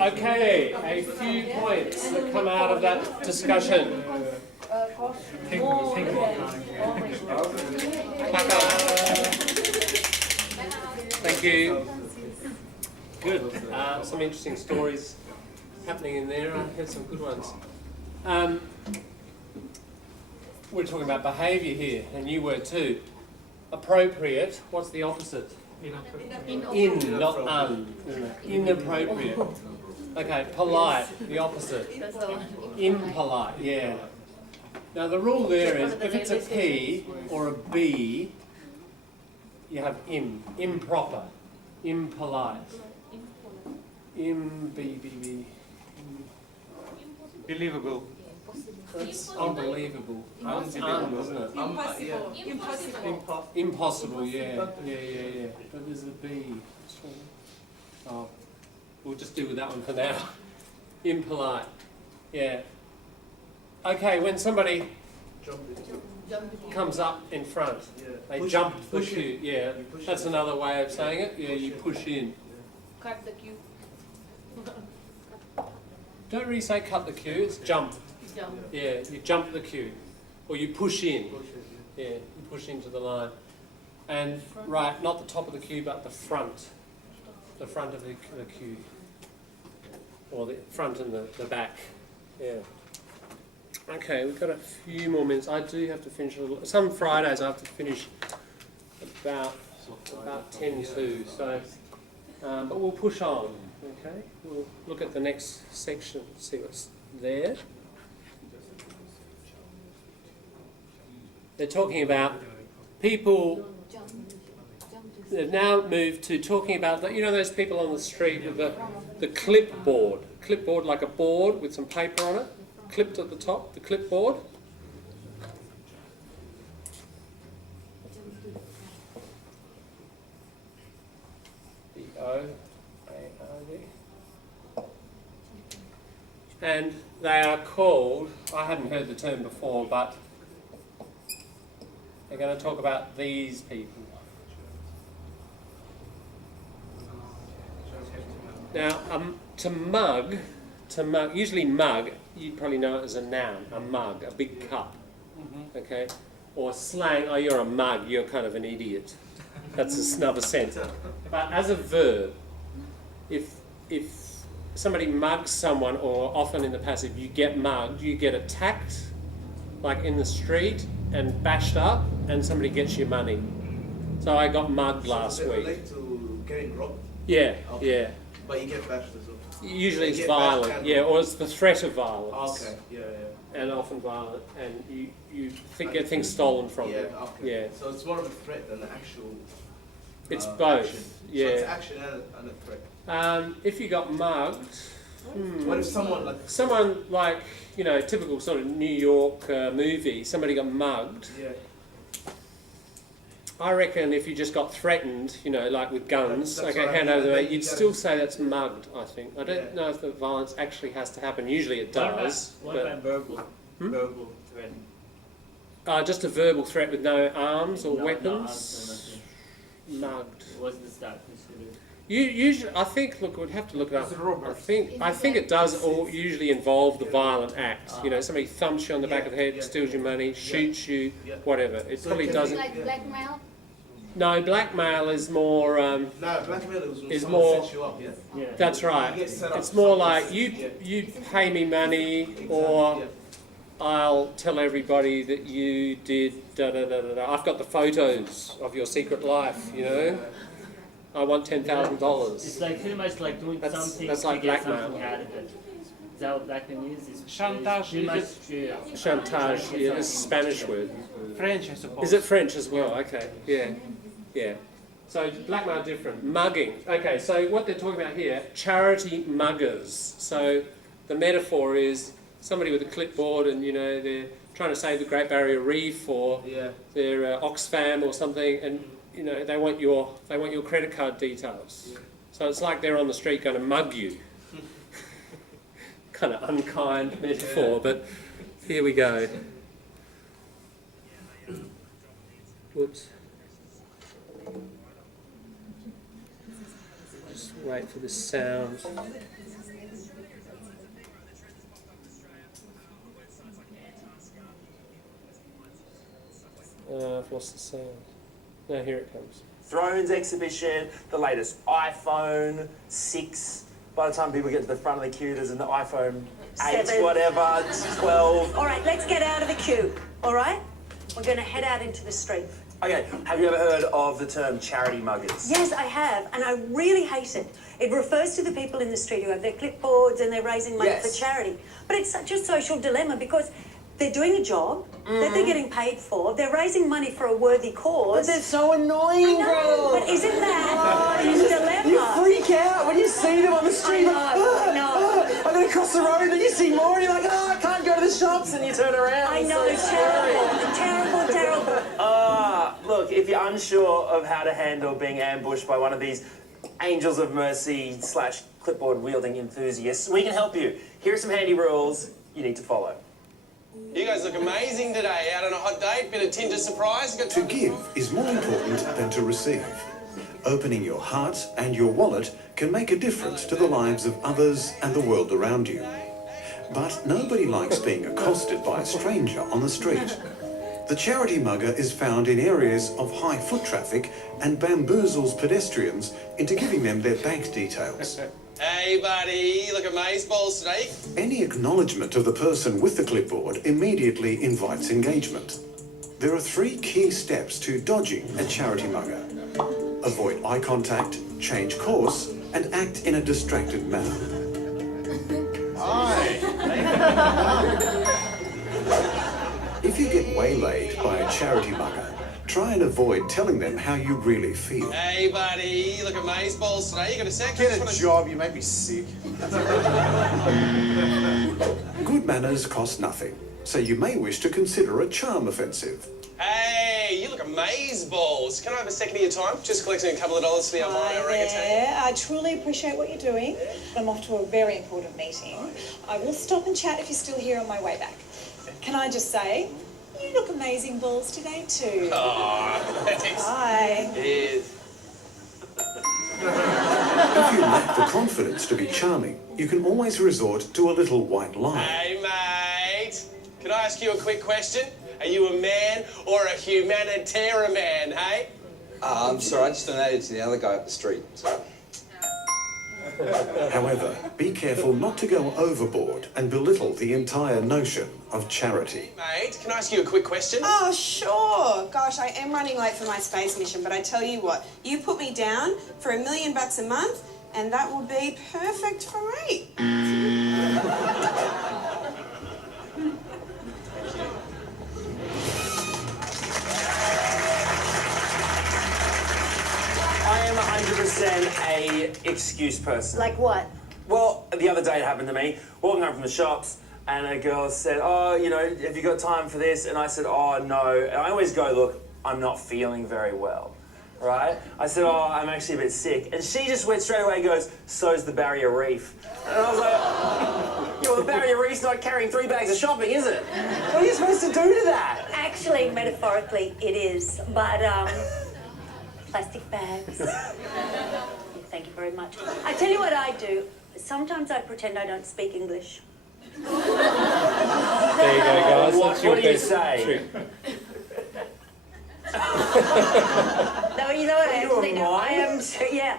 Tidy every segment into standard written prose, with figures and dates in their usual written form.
Okay, a few points that come out of that discussion. Thank you. Good. Some interesting stories happening in there. I heard some good ones. We're talking about behaviour here, and you were too. Appropriate. What's the opposite? In, not un. Inappropriate. Okay, polite, the opposite. Impolite, yeah. Now the rule there is, if it's a P or a B, you have im. Improper. Impolite. Believable. That's unbelievable. That's isn't it? Impossible. Impossible, yeah. But there's a B. Oh, we'll just deal with that one for now. Impolite, yeah. Okay, when somebody comes up in front, they jump the queue. Yeah, that's another way of saying it. Yeah, you push in. Cut the queue. Don't really say cut the queue, it's jump. Yeah, you jump the queue. Or you push in. Yeah, you push into the line. And, right, not the top of the queue, but the front. The front of the queue. Or the front and the back. Yeah. Okay, we've got a few more minutes. I do have to finish a little. Some Fridays I have to finish about 10 to. So, but we'll push on. Okay, we'll look at the next section, see what's there. They're talking about people. They've now moved to talking about those people on the street with the clipboard. Clipboard, like a board with some paper on it, clipped at the top. The clipboard. And they are called, I hadn't heard the term before, but they're going to talk about these people. Now, to mug, usually mug, you probably know it as a noun, a mug, a big cup, okay? Or slang, oh, you're a mug, you're kind of an idiot. That's another sense. But as a verb, if somebody mugs someone, or often in the passive, you get mugged, you get attacked, like in the street, and bashed up, and somebody gets your money. So I got mugged last week. Relate to getting robbed? Yeah, okay. yeah. But you get bashed as well? Usually it's violent, yeah, or it's the threat of violence. Okay, yeah. And often violent, and you get things stolen from you. Okay. Yeah. So it's more of a threat than the actual It's both, action. yeah. So it's action and a threat. If you got mugged, What if someone like, typical sort of New York movie, somebody got mugged, yeah. I reckon if you just got threatened, like with guns, That's okay, what I hand mean. over the way, You you'd gotta- still say that's mugged, I think. I don't Yeah. know if the violence actually has to happen. Usually it does. What about verbal? Verbal threat. Just a verbal threat with no arms or No weapons. Mugged. What's the start considered? Usually, I think. Look, we'd have to look it up. I think it does all usually involve the violent act. Somebody thumps you on the back of the head, steals your money, shoots you, whatever. It So probably it can doesn't. Like blackmail? No, blackmail is more. No, blackmail is when Is someone more- sets you up, yeah? Yeah. That's right. You get set up. It's more Someone like sets- you pay me money, or Yeah. I'll tell everybody that you did da da da da da. I've got the photos of your secret life. I want $10,000. It's like pretty much like doing That's- something that's like to get blackmail. something out of it. Is that what blackmail is? It's Chantage, pretty much, is yeah. Chantage. Yeah, it's a Spanish word. French, I suppose. Is it French as well? Okay, yeah. So blackmail different. Mugging. Okay, so what they're talking about here, charity muggers. So the metaphor is somebody with a clipboard and, they're trying to save the Great Barrier Reef or Yeah. they're Oxfam or something, and, they want your credit card details. Yeah. So it's like they're on the street going to mug you. Kind of unkind metaphor, but here we go. Whoops. Just wait for the sound. I've lost the sound. No, here it comes. Thrones exhibition, the latest iPhone 6. By the time people get to the front of the queue, there's an iPhone 8, 7. whatever, 12. All right, let's get out of the queue, all right? We're going to head out into the street. Okay, have you ever heard of the term charity muggers? Yes, I have, and I really hate it. It refers to the people in the street who have their clipboards and they're raising money for charity. But it's such a social dilemma because they're doing a job that they're getting paid for. They're raising money for a worthy cause. But they're so annoying, bro. But isn't that a dilemma? You freak out when you see them on the street. I know. I'm going to cross the road, and then you see more, and you're like, oh, I can't go to the shops, and you turn around. I know, it's terrible, terrible. Look, if you're unsure of how to handle being ambushed by one of these angels of mercy / clipboard-wielding enthusiasts, we can help you. Here are some handy rules you need to follow. You guys look amazing today. Out on a hot date, bit of Tinder surprise. To give is more important than to receive. Opening your heart and your wallet can make a difference to the lives of others and the world around you. But nobody likes being accosted by a stranger on the street. The charity mugger is found in areas of high foot traffic and bamboozles pedestrians into giving them their bank details. Hey, buddy, you look amazeballs today. Any acknowledgement of the person with the clipboard immediately invites engagement. There are 3 key steps to dodging a charity mugger. Avoid eye contact, change course, and act in a distracted manner. Hi. If you get waylaid by a charity mugger, try and avoid telling them how you really feel. Hey, buddy, you look amazeballs today. You got a sec? Get a job, you make me sick. Good manners cost nothing, so you may wish to consider a charm offensive. Hey, you look amazeballs. Can I have a second of your time? Just collecting a couple of dollars for the albino orangutan. I truly appreciate what you're doing. I'm off to a very important meeting. I will stop and chat if you're still here on my way back. Can I just say, you look amazing balls today too. Oh, thanks. Bye. Cheers. If you lack the confidence to be charming, you can always resort to a little white lie. Hey, mate. Can I ask you a quick question? Are you a man or a humanitarian man, hey? I'm sorry, I just donated to the other guy up the street. Sorry. However, be careful not to go overboard and belittle the entire notion of charity. Mate, can I ask you a quick question? Oh, sure. Gosh, I am running late for my space mission, but I tell you what, you put me down for $1 million a month, and that will be perfect for me. I am 100% a excuse person. Like what? Well, the other day it happened to me, walking home from the shops, and a girl said, oh, you know, have you got time for this? And I said, oh, no. And I always go, look, I'm not feeling very well, right? I said, oh, I'm actually a bit sick. And she just went straight away and goes, so's the Barrier Reef. And I was like, yo, the Barrier Reef's not carrying 3 bags of shopping, is it? What are you supposed to do to that? Actually, metaphorically, it is, but, plastic bags. Thank you very much. I tell you what I do. Sometimes I pretend I don't speak English. There you go, guys. That's your What do you best say? trick. No, you know what I You actually do? I am, yeah.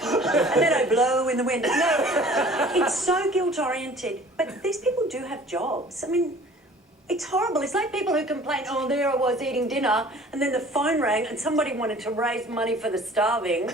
And then I blow in the wind. No, it's so guilt-oriented. But these people do have jobs. I mean, it's horrible. It's like people who complain, oh, there I was eating dinner, and then the phone rang and somebody wanted to raise money for the starving.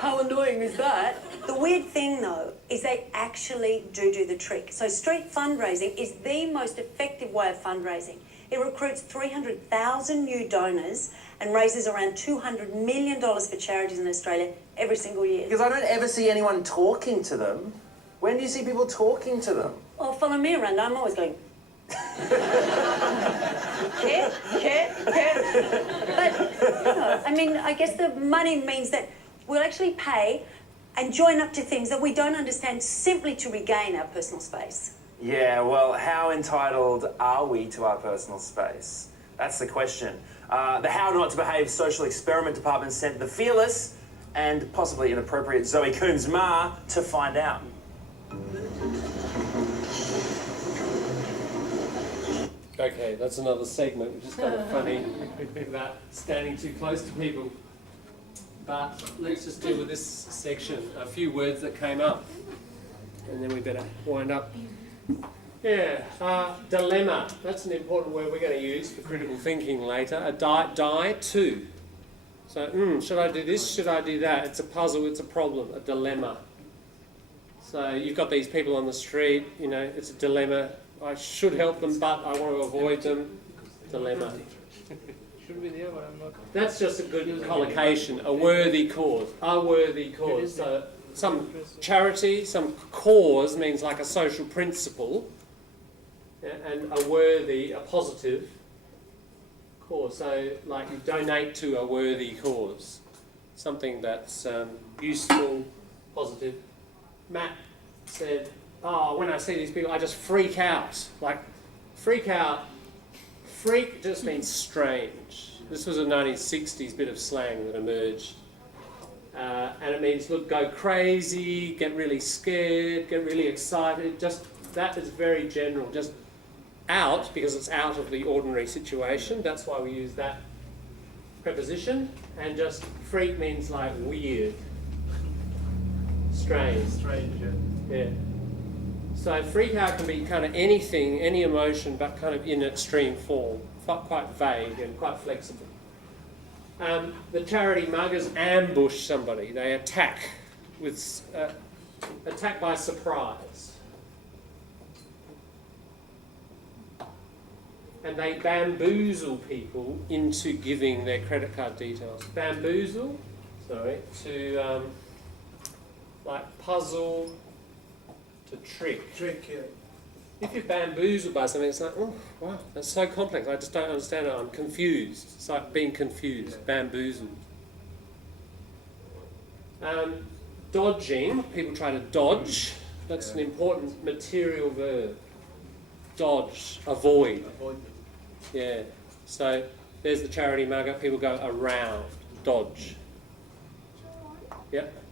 How annoying is that? The weird thing, though, is they actually do the trick. So street fundraising is the most effective way of fundraising. It recruits 300,000 new donors and raises around $200 million for charities in Australia every single year. Because I don't ever see anyone talking to them. When do you see people talking to them? Well, follow me around. I'm always going... Care. But, you know, I mean, I guess the money means that we'll actually pay and join up to things that we don't understand simply to regain our personal space. Yeah, well, how entitled are we to our personal space? That's the question. The How Not to Behave Social Experiment Department sent the fearless and possibly inappropriate Zoe Coombs' ma to find out. Okay, that's another segment, which is kind of funny, about standing too close to people. But let's just deal with this section, a few words that came up, and then we better wind up. Yeah, dilemma, that's an important word we're going to use for critical thinking later. A die to. So, should I do this, should I do that? It's a puzzle, it's a problem, a dilemma. So you've got these people on the street, you know, it's a dilemma. I should help them, but I want to avoid them. Dilemma. Should be there, but I'm not. That's just a good collocation. A worthy cause. A worthy cause. So some charity, some cause means like a social principle, and a worthy, a positive cause. So like you donate to a worthy cause, something that's useful, positive. Matt said, oh, when I see these people, I just freak out. Like, freak out. Freak just means strange. This was a 1960s bit of slang that emerged. And it means, look, go crazy, get really scared, get really excited. Just, that is very general. Just out, because it's out of the ordinary situation. That's why we use that preposition. And just freak means like weird. Strange. Strange, yeah. Yeah. So freak out can be kind of anything, any emotion, but kind of in extreme form, quite vague and quite flexible. The charity muggers ambush somebody. They attack with attack by surprise, and they bamboozle people into giving their credit card details. Bamboozle, to like puzzle. To trick. Trick, yeah. If you're bamboozled by something, it's like, oh, wow, that's so complex. I just don't understand it. I'm confused. It's like being confused, yeah. Bamboozled. Dodging. People try to dodge. That's an important material verb. Dodge, avoid. Yeah. So there's the charity mugger. People go around, dodge. Yep.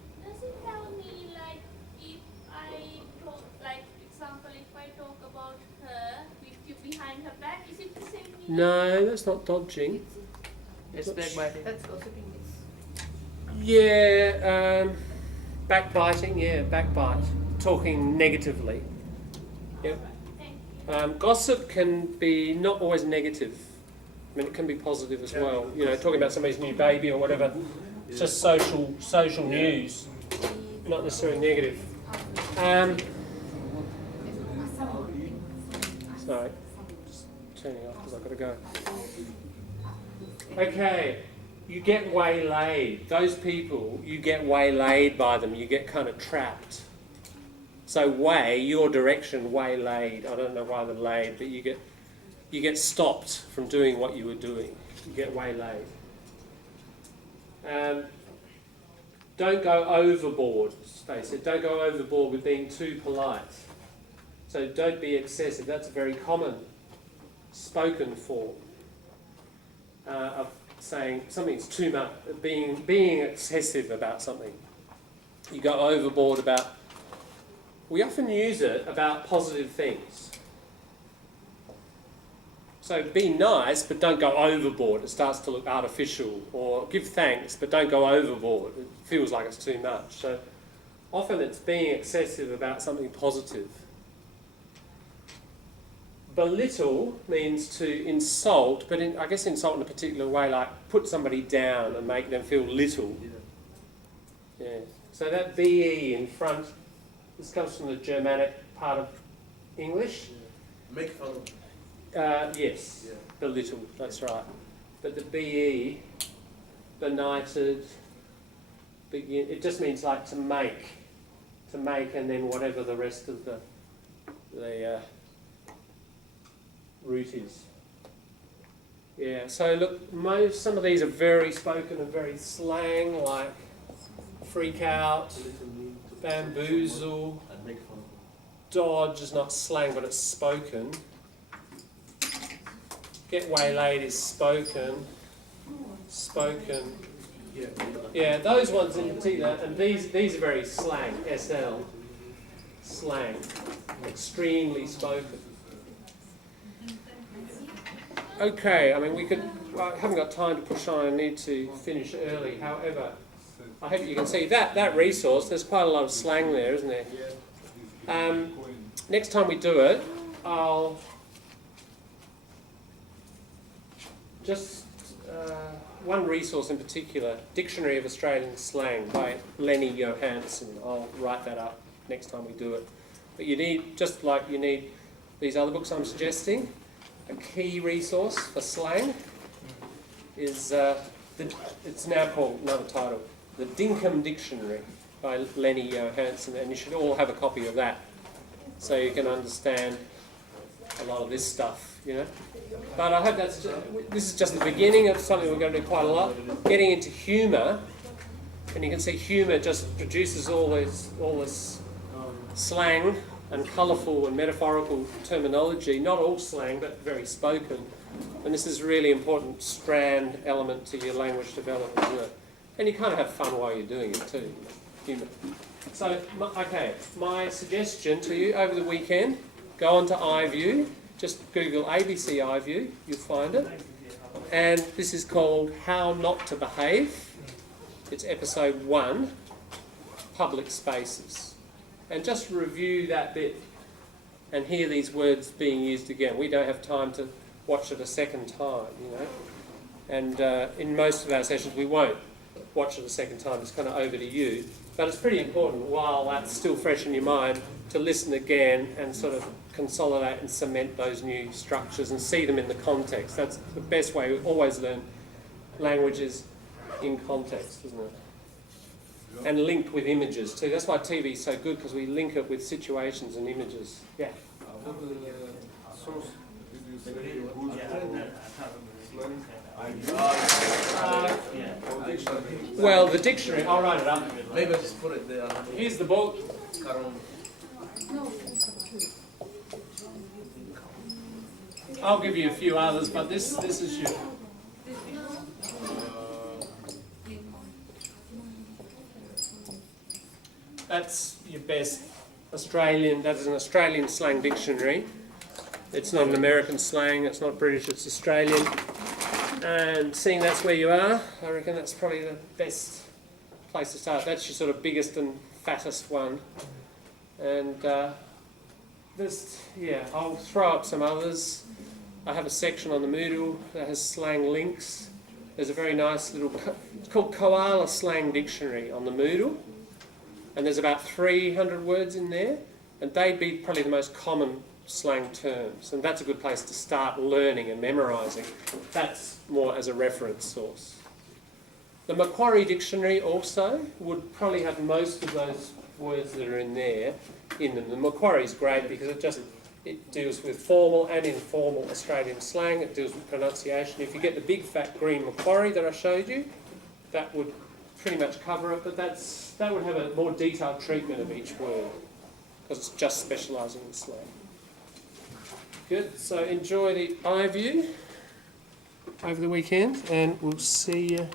No, that's not dodging. It's backbiting. That's also being Yeah, backbiting, yeah, backbite. Talking negatively. Yep. Gossip can be not always negative. I mean, it can be positive as well. You know, talking about somebody's new baby or whatever. It's just social news, not necessarily negative. Sorry. Turning off because I've got to go. Okay, you get waylaid. Those people, you get waylaid by them. You get kind of trapped. So your direction, waylaid. I don't know why the laid, but you get stopped from doing what you were doing. You get waylaid. Don't go overboard, Stacey. Don't go overboard with being too polite. So don't be excessive. That's a very common spoken form of saying something's too much, being excessive about something. You go overboard about. We often use it about positive things. So be nice, but don't go overboard. It starts to look artificial. Or give thanks, but don't go overboard. It feels like it's too much. So often it's being excessive about something positive. Belittle means to insult, but I guess insult in a particular way, like put somebody down and make them feel little. Yeah. So that BE in front, this comes from the Germanic part of English. Make fun of. Yes, yeah. Belittle, that's right. But the BE, benighted, begin, it just means like to make, and then whatever the rest of the root is. Yeah, so look, some of these are very spoken and very slang, like freak out, bamboozle, dodge is not slang but it's spoken. Get waylaid is spoken, Yeah, those ones in particular, and these are very slang, SL, slang, extremely spoken. Okay, I mean I haven't got time to push on, I need to finish early. However, I hope you can see that resource, there's quite a lot of slang there, isn't there? Next time we do it, I'll just, one resource in particular, Dictionary of Australian Slang by Lenny Johansson. I'll write that up next time we do it. But you need, just like you need these other books I'm suggesting, a key resource for slang is, it's now called, another title, The Dinkum Dictionary by Lenny Johansson, and you should all have a copy of that so you can understand a lot of this stuff, you know. But I hope this is just the beginning of something we're going to do quite a lot. Getting into humour, and you can see humour just produces all this slang and colourful and metaphorical terminology, not all slang, but very spoken. And this is a really important strand element to your language development, isn't it? And you kind of have fun while you're doing it too, humour. So, okay, my suggestion to you over the weekend, go onto iView, just Google ABC iView, you'll find it. And this is called How Not to Behave. It's episode 1, Public Spaces. And just review that bit and hear these words being used again. We don't have time to watch it a second time, you know. And in most of our sessions we won't watch it a second time, it's kind of over to you. But it's pretty important, while that's still fresh in your mind, to listen again and sort of consolidate and cement those new structures and see them in the context. That's the best way. We always learn languages in context, isn't it? And linked with images too. That's why TV is so good, because we link it with situations and images. Yeah. Well, the dictionary, I'll write it up. Maybe I'll just put it there. Here's the book. I'll give you a few others, but this is your... That's your best Australian, that is an Australian slang dictionary. It's not an American slang, it's not British, it's Australian. And seeing that's where you are, I reckon that's probably the best place to start. That's your sort of biggest and fattest one. And I'll throw up some others. I have a section on the Moodle that has slang links. There's a very nice little, it's called Koala Slang Dictionary on the Moodle. And there's about 300 words in there. And they'd be probably the most common slang terms. And that's a good place to start learning and memorising. That's more as a reference source. The Macquarie Dictionary also would probably have most of those words that are in there in them. The Macquarie is great because it deals with formal and informal Australian slang. It deals with pronunciation. If you get the big fat green Macquarie that I showed you, that would pretty much cover it, but that would have a more detailed treatment of each word because it's just specialising in slang. Good, so enjoy the iView over the weekend and we'll see you